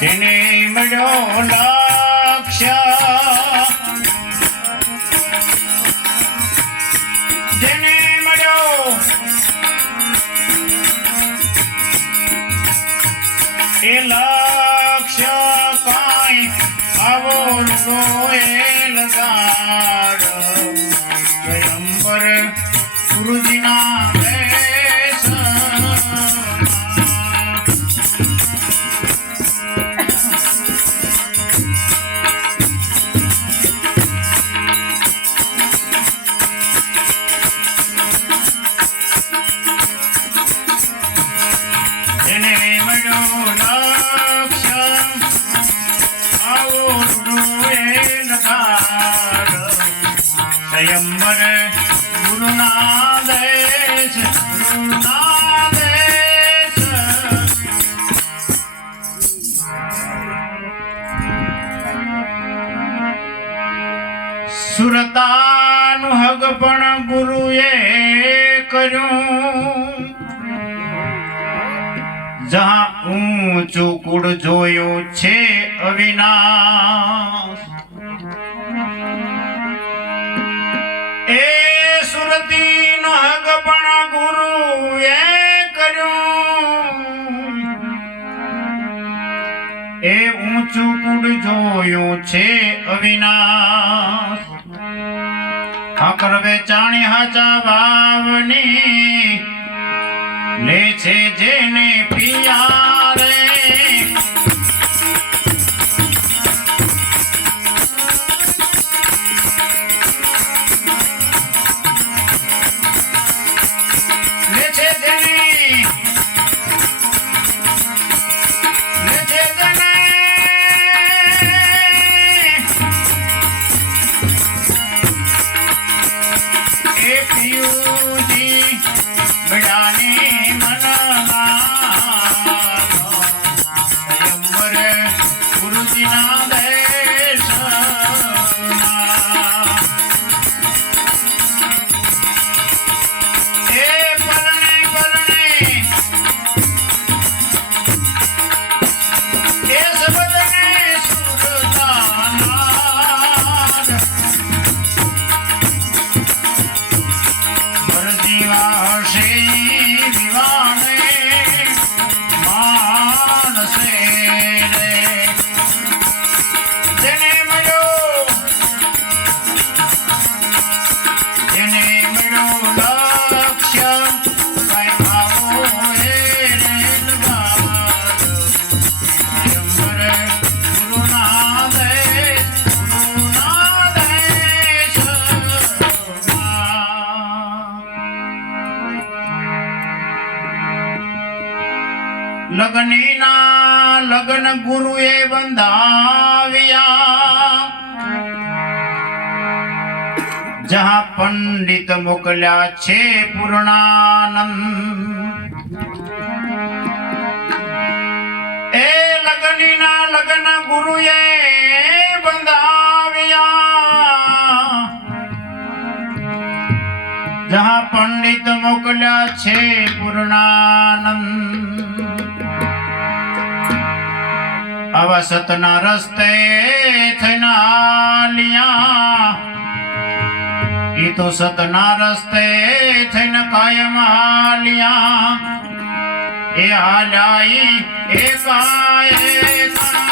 જેને મળ્યો લક્ષ. જેને મળ્યો એ લક્ષ કાંઈ આવો રૂડો સ્વયંવર ગુરુના દેશ ગુરુના દેશ સુરતાનું હગ પણ ગુરુએ કર્યું. ઊંચું કુળ જોયું છે અવિનાશ. એ સુરતી હગ પણ ગુરુએ કર્યું. એ ઊંચું કુળ જોયું છે અવિનાશ. ઠાકર વેચાણી હાચા વાવની લે છે જેને પિયા રે Yeah. લગ્ન ગુરુએ બંધાવ્યા. જહા પંડિત મોકલ્યા છે પૂર્ણાનંદ. એ લગ્નીના લગ્ન ગુરુએ બંધાવ્યા. જહા પંડિત મોકલ્યા છે પૂર્ણાનંદ. આવા સતના રસ્તે થઈને આલિયા ઈ તો સતના રસ્તે થઈને કાયમ હાલિયા. એ હાલાઈ, એ કાય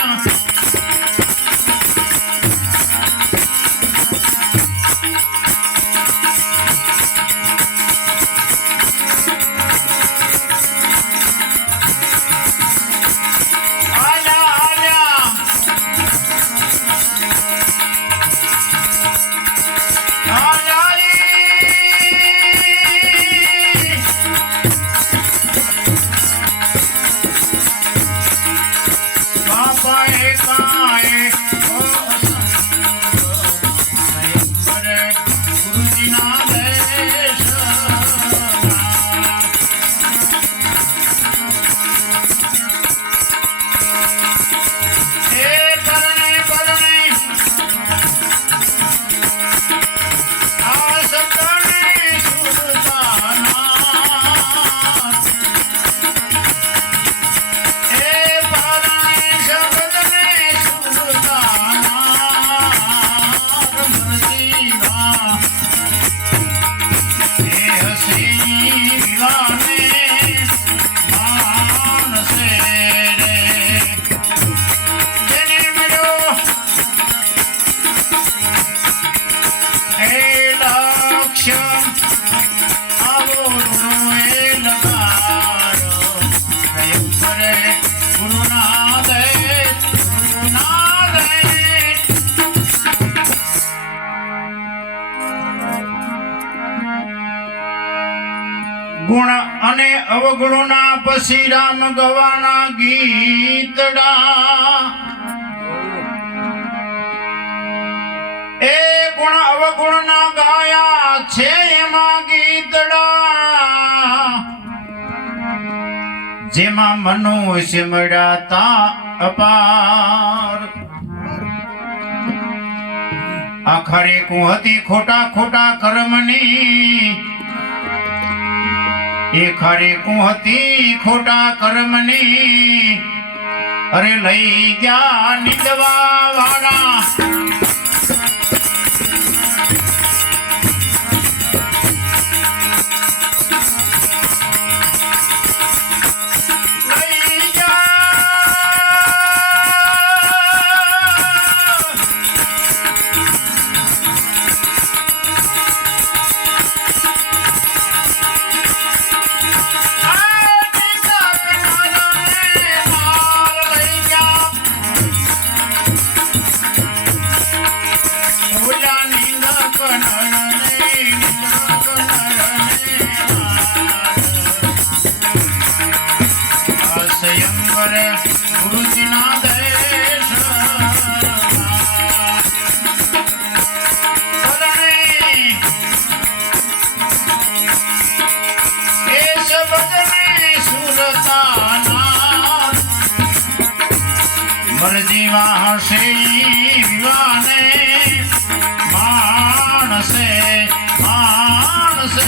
અવગુણના પછી રામ ગવાના ગીતડા એ ગુણ અવગુણના ગાયા છે એમાં ગીતડા જેમાં મનુષ્ય મળ્યા તા અપાર ખરેખું હતી ખોટા ખોટા કર્મની એ ખરે કુહતી ખોટા કર્મની અરે લઈ ગયા નિદવા વાળા મરજીમાં હશે વિવાને માણસે માણસે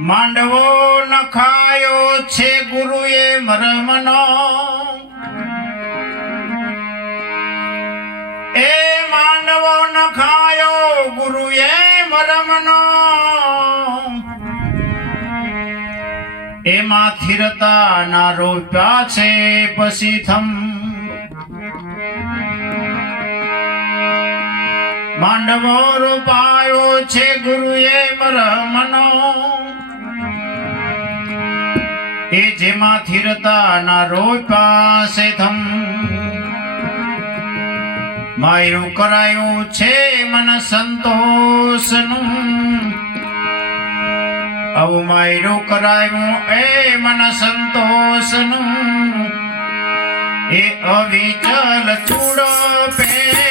માંડવો નખાયો છે ગુરુએ મરમનો. એમાં થિરતા ના રોપ્યા છે પછી થમ માંડવો રોપાયો છે ગુરુએ બ્રહ્મનો. એ જેમાં થિરતા ના રોપ્યા છે થમ માયું કરાયું છે મન સંતોષનું. આવું માયરું કરાયું એ મન સંતોષનું. એ અવિચલ ચૂડો પેરો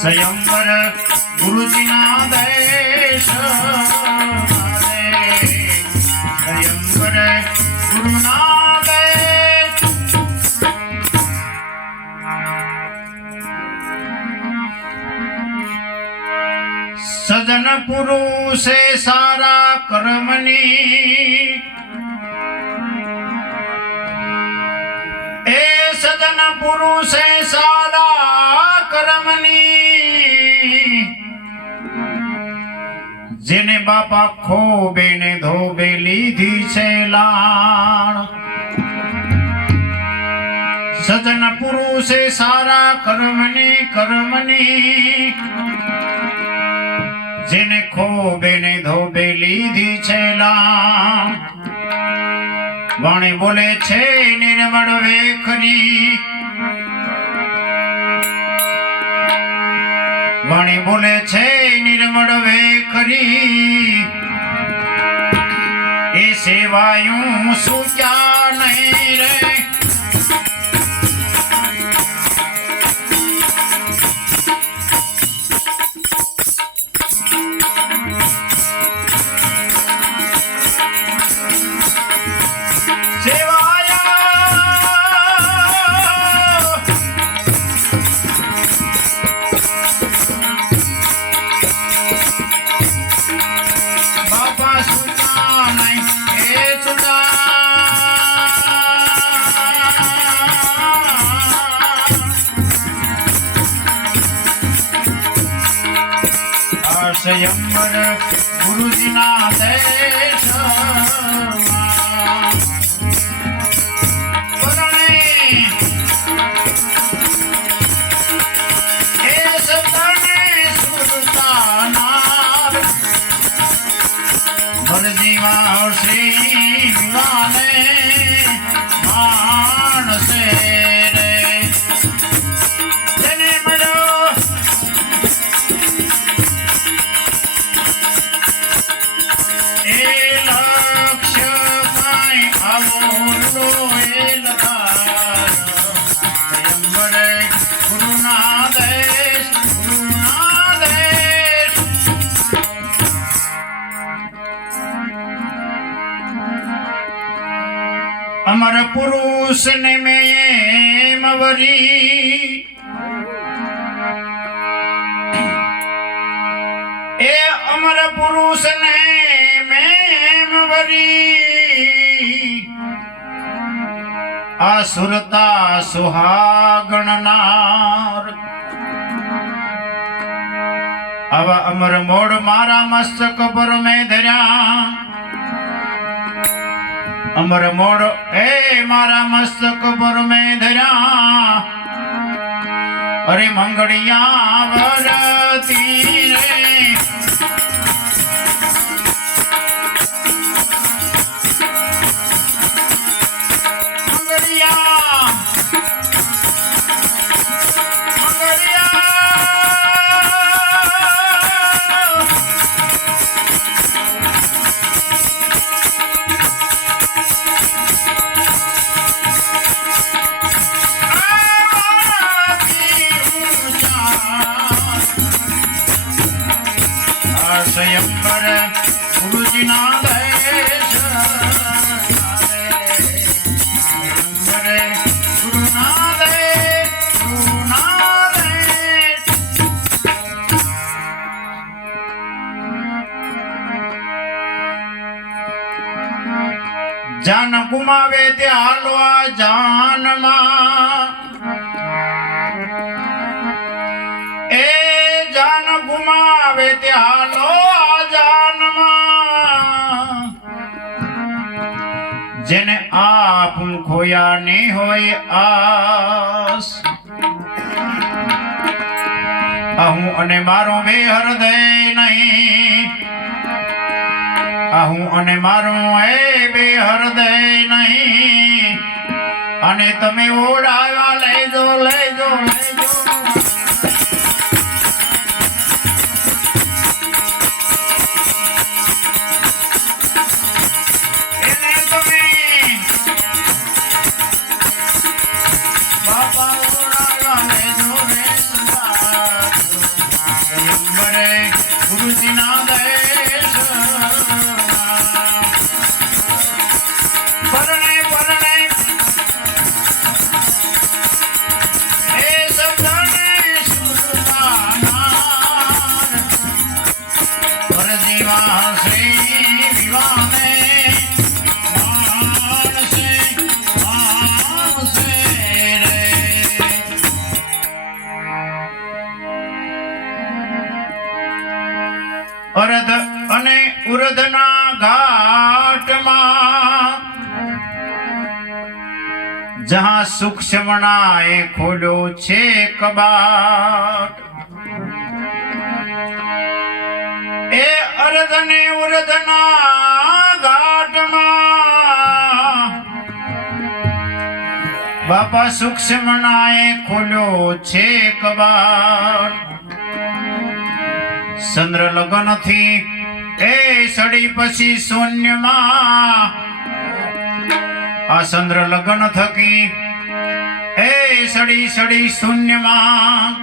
સ્વયંવર ગુરુજીના દેશ સ્વયંવર ગુરુના દેશ સજન પુરુષે સારા કર્મની એ સદન પુરુષે સારા કર્મની. જેને બાપા ખોબેને ધોબે લીધી છે લાણ સજન પુરુષે સારા કર્મની કર્મની. જેને ખોબેને ધોબે લીધી છે લામ વાણી બોલે છે નિર્મળ વેખની. વાણી બોલે છે નિર્મળ વેખરી એ સેવાયું સુક્યા નહીં રે? દેશમાં વરી. એ અમર પુરુષ ને મેં વરી. આ સુરતા સુહાગણનાર. આવા અમર મોડ મારા મસ્તક પર મેં ધર્યા. અમર મોડ એ મારા મસ્તક પર મેં ધર્યા. અરે મંગળિયા વરતી જાનમાં એ જાન ગુમાવે તે આ જાનમાં. જેને આપ ખોયા નહીં હોય આસ. અહું અને મારો બે હૃદય નહીં. હું અને મારું એ બે હૃદય નહીં. અને તમે ઓડાવ્યા લઈ જો લઈ એને જહાં સૂક્ષ્મણાએ ખોલ્યો છે કબાટ. એ અર્ધને ઉરધના ઘાટમાં. બાપા સૂક્ષ્મણાએ ખોલ્યો છે કબાટ. ચંદ્ર લગ્નથી એ સડી પછી શૂન્યમાં આ ચંદ્ર લગ્ન થકી એ સડી સડી શૂન્યમાં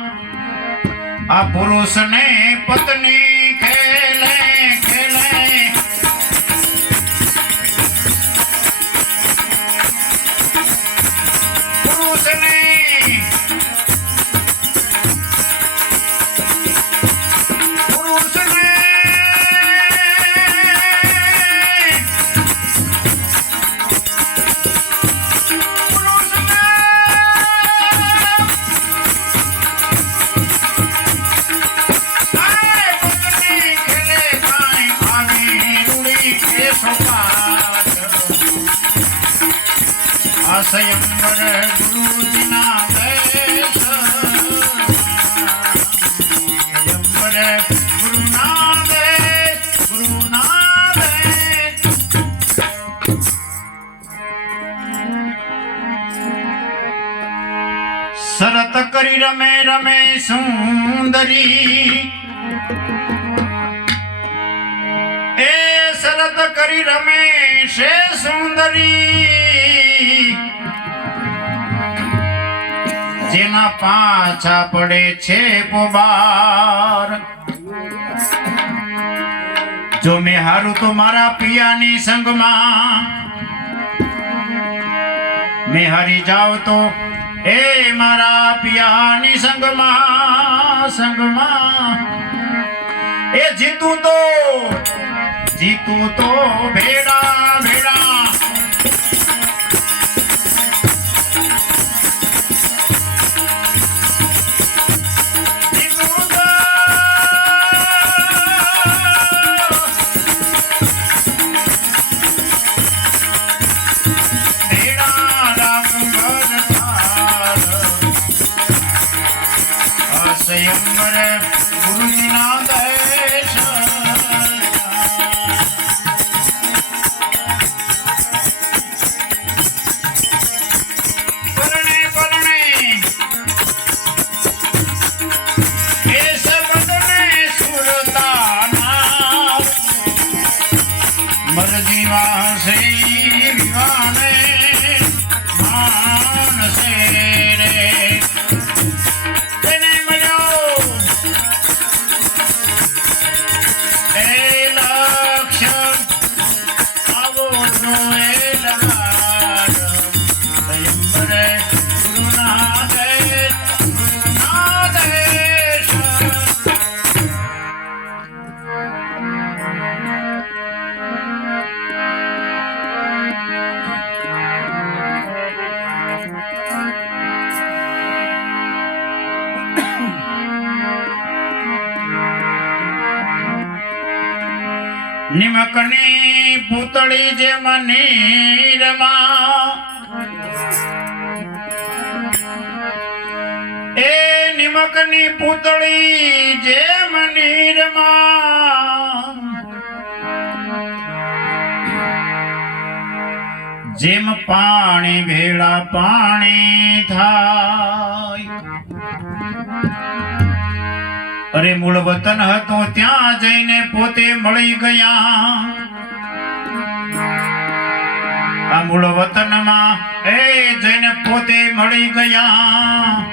આ પુરુષને પત્ની ખેલે. કરી રમે રમે, સુંદરી. એ શરત કરી રમે છે સુંદરી. જેના પાછા પડે છે પોબાર. જો મેં હારું તો મારા પિયાની સંગમાં. મેં હારી જાવ તો એ મારા પિયાની સંગમાં સંગમાં. એ જીતું તો જીતું તો ભેડા નિમકની પૂતળી જે નીરમાં એ નિમકની પૂતળી જે નીરમાં જેમ પાણી ભેળા પાણી થાય અરે મૂળ વતન હતો ત્યાં જઈને પોતે મળી ગયા. આ મૂળ વતનમાં એ જઈને પોતે મળી ગયા.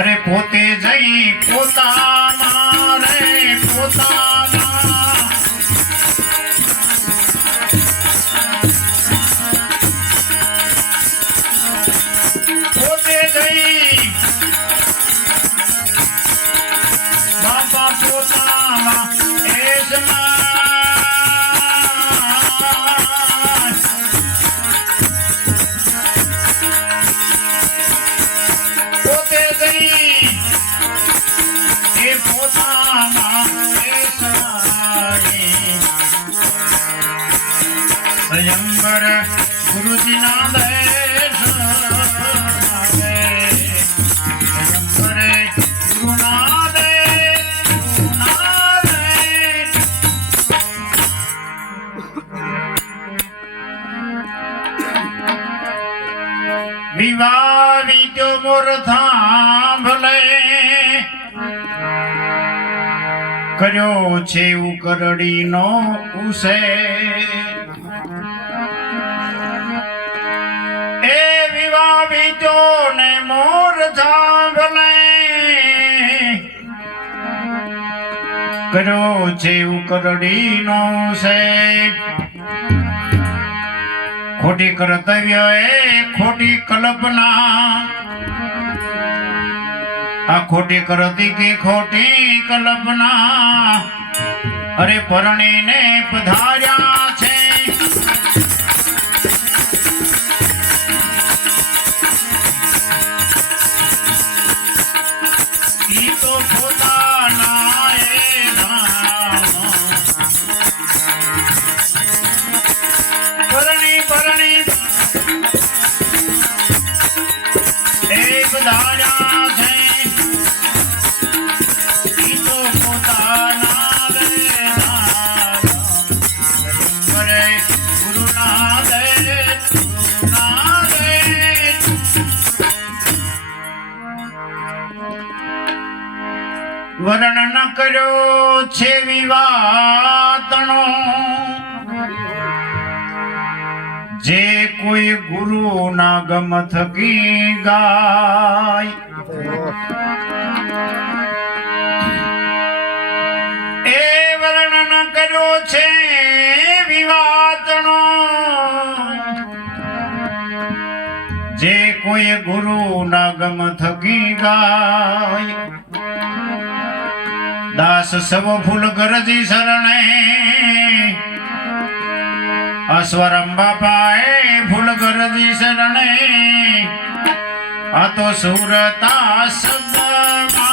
અરે પોતે જઈ પોતાના રે પોતાના થાંભલે કર્યો છે ઉકરડીનો ઉસે. એ વિવાહ બીજો ને મોર સાંભળે કર્યો છે ઉકરડીનો ઉસે. ખોટી કર્તવ્ય એ ખોટી કલ્પના. આ ખોટી કરતી કે ખોટી કલ્પના? અરે પરણીને વર્ણન કર્યો છે વિવાદનો. જે કોઈ ગુરુ ના ગમ થકી ગાય. એ વર્ણન કર્યો છે વિવાદનો. જે કોઈ ગુરુ ના ગમ થકી ગાય. दास सब फुल गरजी शरण अस्वरंबा पाये फुल गरजी सरणे. आतो सुरता सदा